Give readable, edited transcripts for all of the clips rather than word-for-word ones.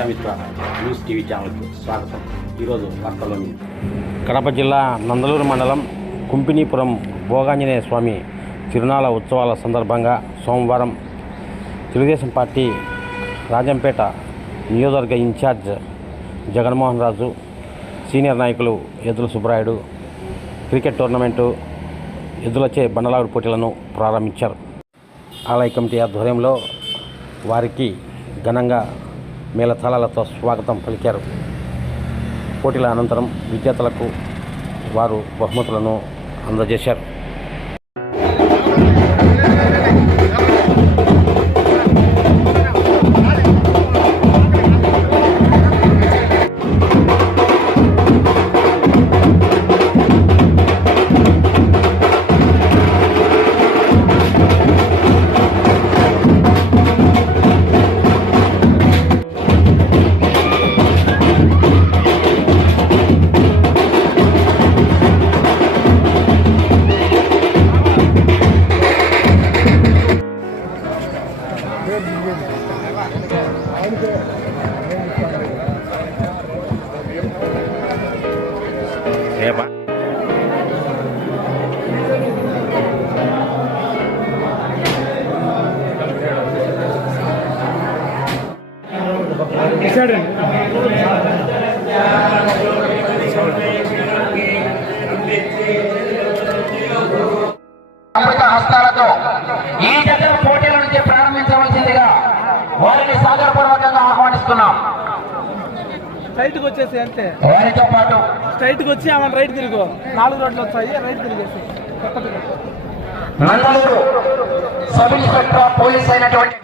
Prajamitra news TV ఛానల్కు స్వాగతం. ఈరోజు వార్తల్లోని కడప జిల్లా నందలూరు మండలం కుంపినీపురం భోగాంజనేయ స్వామి తిరునాళ ఉత్సవాల సందర్భంగా సోమవారం తెలుగుదేశం పార్టీ రాజంపేట నియోజకవర్గ ఇన్ఛార్జ్ జగన్మోహన్ రాజు, సీనియర్ నాయకులు ఎద్దుల సుబ్బరాయుడు క్రికెట్ టోర్నమెంటు ఎద్దులచే బండలాగుడు పోటీలను ప్రారంభించారు. ఆలయ కమిటీ ఆధ్వర్యంలో వారికి ఘనంగా మేళతాళాలతో స్వాగతం పలికారు. పోటీల అనంతరం విజేతలకు వారు బహుమతులను అందజేశారు. అమృత హస్తాలతో ఈ జగన్ పోటీల నుంచి ప్రారంభించవలసిందిగా వారిని సాగరపూర్వకంగా ఆహ్వానిస్తున్నాం. స్ట్రైట్కి వచ్చేసి అంతే, వారితో పాటు స్ట్రైట్కి వచ్చి ఆమె రైట్ తిరుగు, 4 రోడ్లు వచ్చాయి, రైట్ తిరిగేసి నందలూరు సబ్ ఇన్స్పెక్టర్ పోలీస్ అయినటువంటి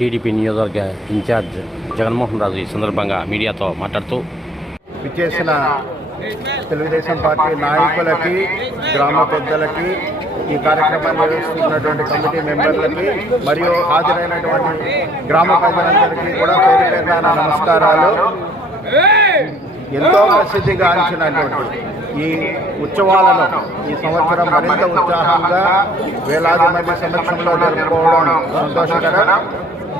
టీడీపీ నియోజకవర్గ ఇన్ఛార్జ్ జగన్మోహన్ రాజు ఈ సందర్భంగా మీడియాతో మాట్లాడుతూ, విచ్చేసిన తెలుగుదేశం పార్టీ నాయకులకి, గ్రామ పెద్దలకి, ఈ కార్యక్రమాన్ని నిర్వహిస్తున్నటువంటి కమిటీ మెంబర్లకి మరియు హాజరైనటువంటి గ్రామ ప్రజలందరికీ కూడా పేరు పేరున నమస్కారాలు. ఎంతో ప్రసిద్ధిగాంచినటువంటి ఈ ఉత్సవాలను ఈ సంవత్సరం మరింత ఉత్సాహంగా వేలాది మంది సమక్షంలో జరుపుకోవడం సంతోషకరం.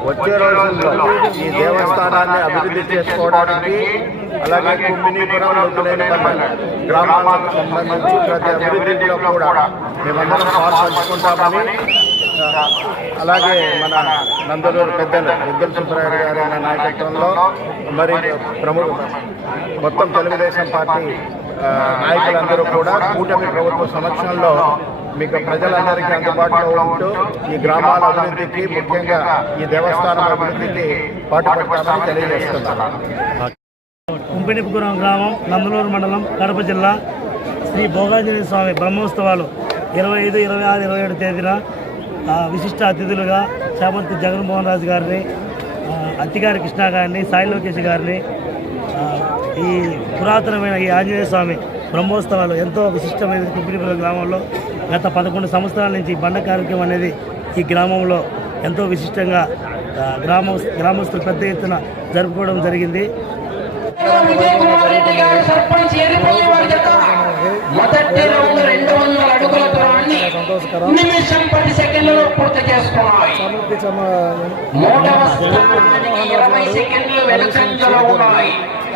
వచ్చే రోజుల్లో ఈ దేవస్థానాన్ని అభివృద్ధి చేసుకోవడానికి, అలాగే కుంపినీపురం లోతులైనపల్లి గ్రామాలకు సంబంధించి ప్రతి అభివృద్ధిలో కూడా మేమందరం పాల్పంచుకుంటామని, అలాగే మన నందలూరు పెద్దలు ఎద్దుల సుబ్బరాయుడు గారి నాయకత్వంలో మరి మొత్తం తెలుగుదేశం పార్టీ నాయకులందరూ కూడా కూటమి ప్రభుత్వ సమక్షంలో మీకు ప్రజలందరికీ అందుబాటులో ఉంటూ ఈ గ్రామాల అభివృద్ధికి, ముఖ్యంగా ఈ దేవస్థానం అభివృద్ధికి పాటుపడతామని తెలియజేస్తున్నాను. కుంపినీపురం గ్రామం, నందలూరు మండలం, కడప జిల్లా శ్రీ భోగాంజనేయ స్వామి బ్రహ్మోత్సవాలు 25, 26, 27 తేదీన విశిష్ట అతిథులుగా చామంతి జగన్మోహన్ రాజు గారిని, అత్తిగారి కృష్ణ గారిని, సాయి లోకేష్ గారిని, ఈ పురాతనమైన ఈ ఆంజనేయ స్వామి బ్రహ్మోత్సవాలు ఎంతో విశిష్టమైనది. కుంపినీపురం గ్రామంలో గత 11 సంవత్సరాల నుంచి బండ కార్యక్రమం అనేది ఈ గ్రామంలో ఎంతో విశిష్టంగా గ్రామస్తులు పెద్ద ఎత్తున జరుపుకోవడం జరిగింది. మొదటి రౌండ్ 200 అడుగుల దూరాన్ని నిమిషం 10 సెకండ్లలో పూర్తి చేసుకున్నాయి. మూడవ స్థానానికి 20 సెకండ్లు వెనుకంజలో ఉన్నాయి.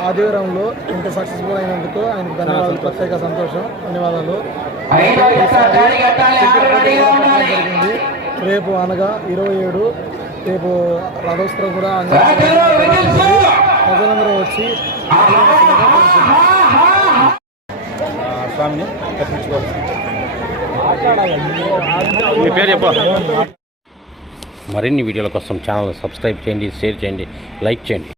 ఆదివారంలో ఇంత సక్సెస్ఫుల్ అయినందుకు ఆయనకు ధన్యవాదాలు, ప్రత్యేక సంతోషం, ధన్యవాదాలు. జరిగింది. రేపు అనగా 27 రేపు రథోత్సవం కూడా ప్రజలందరూ వచ్చి స్వామిని దర్శించుకోవచ్చు. మీ పేరు చెప్పు. మరిన్ని వీడియోల కోసం ఛానల్ సబ్స్క్రైబ్ చేయండి, షేర్ చేయండి, లైక్ చేయండి.